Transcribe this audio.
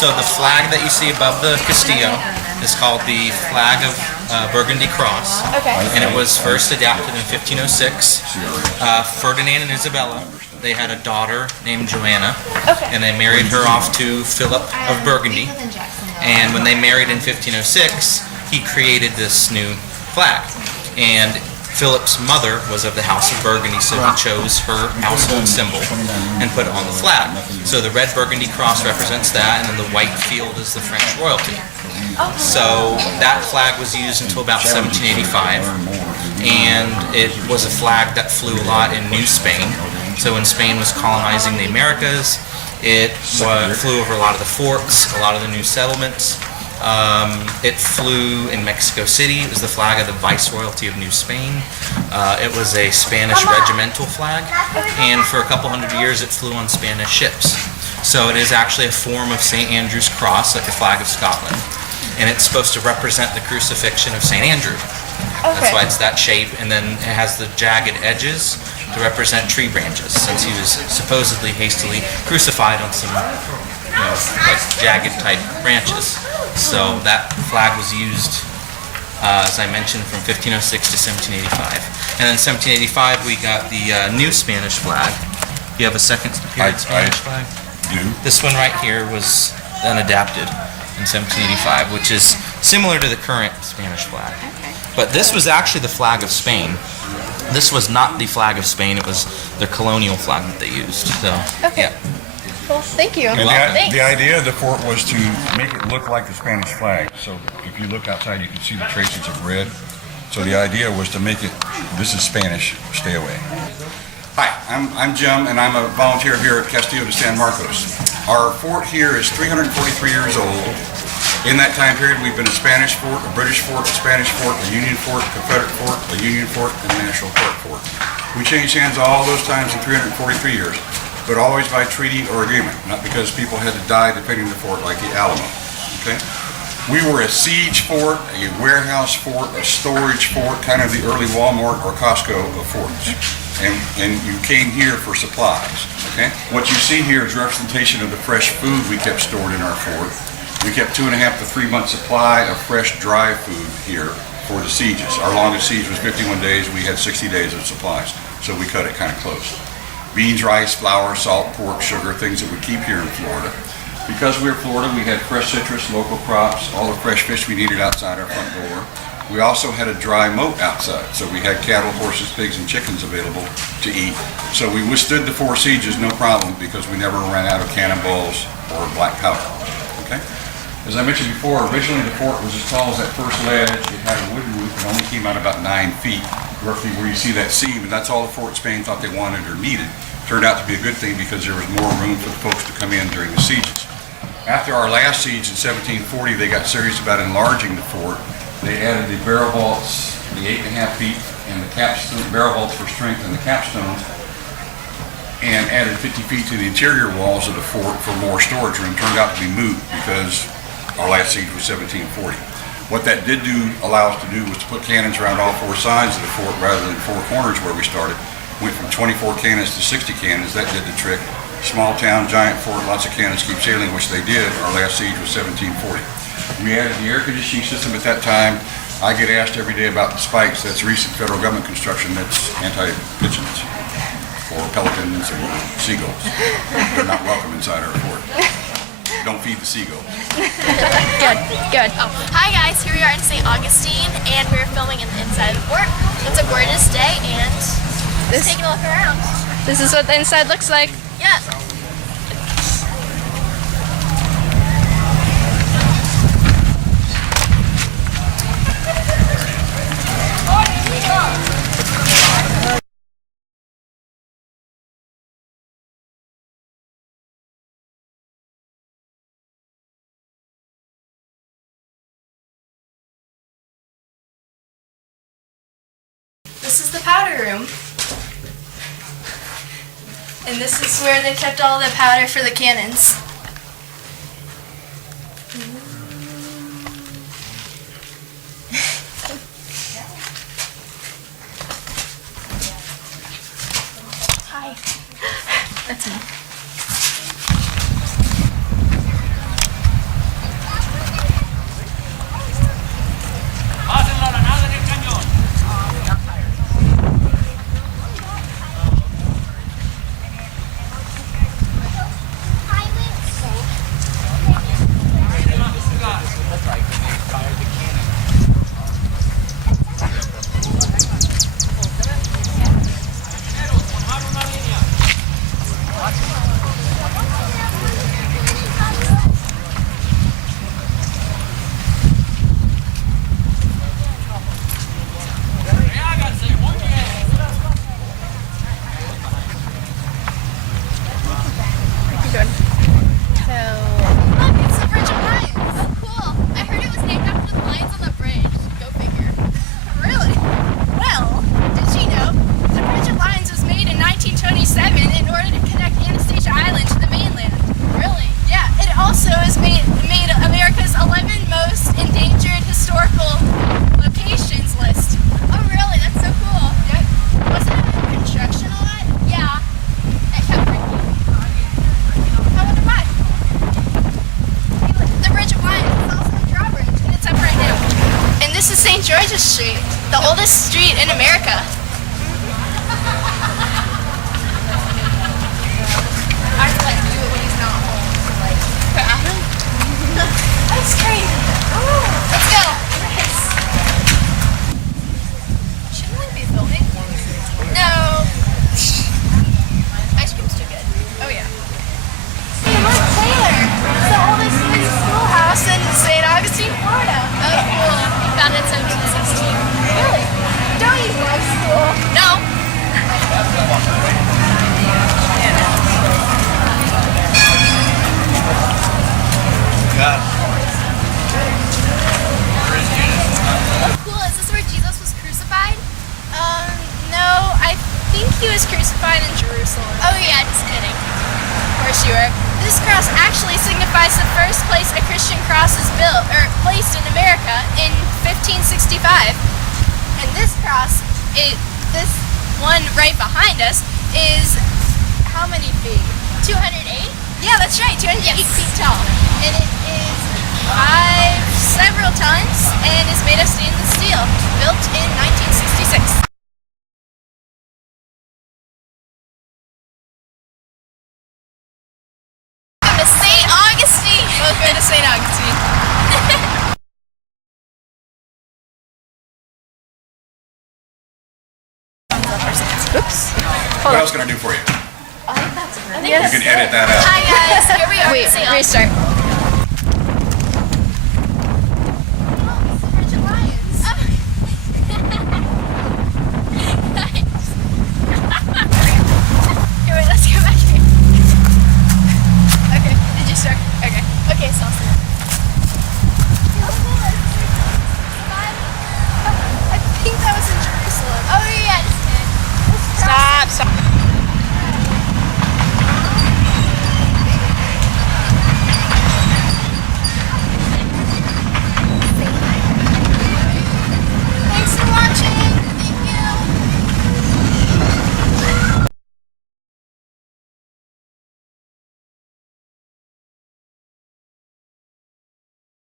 So the flag that you see above the Castillo is called the flag of Burgundy Cross. Okay. And it was first adapted in 1506. Ferdinand and Isabella, they had a daughter named Joanna, Okay. and they married her off to Philip of Burgundy. And when they married in 1506, he created this new flag. And Philip's mother was of the House of Burgundy, so he chose her household symbol and put it on the flag. So the red Burgundy cross represents that, and then the white field is the French royalty. So that flag was used until about 1785, and it was a flag that flew a lot in New Spain. So when Spain was colonizing the Americas, it flew over a lot of the forts, a lot of the new settlements. It flew in Mexico City. It was the flag of the Viceroyalty of New Spain. It was a Spanish regimental flag, and for a couple hundred years it flew on Spanish ships. So it is actually a form of St. Andrew's cross, like the flag of Scotland, and it's supposed to represent the crucifixion of St. Andrew. That's why it's that shape, and then it has the jagged edges to represent tree branches, since he was supposedly hastily crucified on some, like jagged type branches. So that flag was used, as I mentioned, from 1506 to 1785. And then in 1785 we got the new Spanish flag. You have a second period Spanish flag? This one right here was then adapted in 1785, which is similar to the current Spanish flag. But this was actually the flag of Spain. This was not the flag of Spain, it was their colonial flag that they used. So, yeah. Cool. Thank you. You're welcome. The idea of the fort was to make it look like the Spanish flag. So if you look outside, you can see the traces of red. So the idea was to make it, this is Spanish, stay away. Hi, I'm Jim, and I'm a volunteer here at Castillo de San Marcos. Our fort here is 343 years old. In that time period, we've been a Spanish fort, a British fort, a Spanish fort, a Union fort, a Confederate fort, a Union fort, and a National Park fort. We changed hands all those times in 343 years, but always by treaty or agreement, not because people had to die defending the fort like the Alamo. Okay? We were a siege fort, a warehouse fort, a storage fort, kind of the early Walmart or Costco of forts. And you came here for supplies. Okay? What you see here is representation of the fresh food we kept stored in our fort. We kept 2.5 to 3 months supply of fresh dry food here for the sieges. Our longest siege was 51 days. We had 60 days of supplies, so we cut it kind of close. Beans, rice, flour, salt, pork, sugar, things that we keep here in Florida. Because we were Florida, we had fresh citrus, local crops, all the fresh fish we needed outside our front door. We also had a dry moat outside, so we had cattle, horses, pigs, and chickens available to eat. So we withstood the 4 sieges no problem because we never ran out of cannonballs or black powder. Okay? As I mentioned before, originally the fort was as tall as that first ledge. It had a wooden roof and only came out about 9 feet, roughly where you see that seam, and that's all the Fort Spain thought they wanted or needed. Turned out to be a good thing because there was more room for the folks to come in during the sieges. After our last siege in 1740, they got serious about enlarging the fort. They added the barrel vaults, the 8.5 feet, and the capstone, barrel vaults for strength and the capstones, and added 50 feet to the interior walls of the fort for more storage room. Turned out to be moot because our last siege was 1740. What that did allow us to do was to put cannons around all 4 sides of the fort rather than 4 corners where we started. Went from 24 cannons to 60 cannons. That did the trick. Small town, giant fort, lots of cannons keep sailing, which they did. Our last siege was 1740. We added the air conditioning system at that time. I get asked every day about the spikes. That's recent federal government construction that's anti-pigeons or pelicans or seagulls. They're not welcome inside our fort. Don't feed the seagulls. Good. Oh, hi guys, here we are in St. Augustine, and we're filming in the inside of the fort. It's a gorgeous day, and just taking a look around. This is what the inside looks like. Yeah. This is the powder room. And this is where they kept all the powder for the cannons. Hi. That's me. America. I have to like do it when he's not home. Like, for Adam? That's crazy. Let's go. Shouldn't we be filming? No. Ice cream's too good. Oh yeah. Hey, look, Taylor. It's the oldest living schoolhouse in St. Augustine, Florida. Oh, cool. Founded in 1716. Really? Don't you love school? No. Cool. Is this where Jesus was crucified? No. I think he was crucified in Jerusalem. Oh yeah, just kidding. Of course you were. This cross actually signifies the first place a Christian cross is built or placed in America in 1565. And this cross, this one right behind us, is how many feet? 208? Yeah, that's right, 208 feet tall. And it is several tons and is made of stainless steel, built in 1966. Welcome to St. Augustine! Welcome to St. Augustine. Oops. What else can I do for you? I think You can edit that out. Hi guys, here we are. Wait, at St. restart.